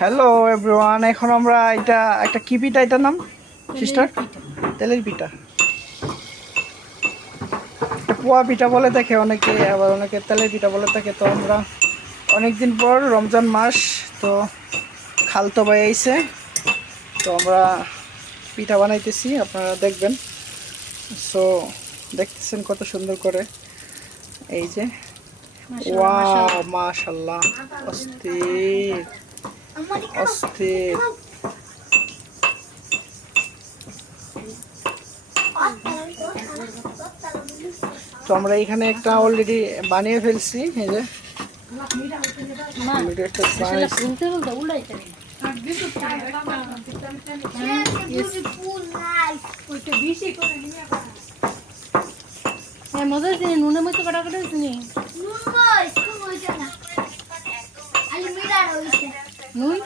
Hello everyone, এখন আমরা এটা একটা কি পিঠা, এটার নাম সিস্টার? তেলের পিঠা। এটা পোয়া পিঠা বলে থাকে অনেকে, আবার অনেকে তেলের পিঠা বলে থাকে। তো আমরা অনেকদিন পর রমজান মাস, তো খালতো ভাই আইছে, তো আমরা পিঠা বানাইতেছি, আপনারা দেখবেন। সো দেখতেছেন কত সুন্দর করে, এই যে ওয়াও মাশাআল্লাহ, অস্থির অস্থির। তো আমরা এখানে একটা অলরেডি বানিয়ে ফেলছি, এই যে অলরেডি একটা বানিয়েছি। নুনের মধ্যে কটা কটা নুন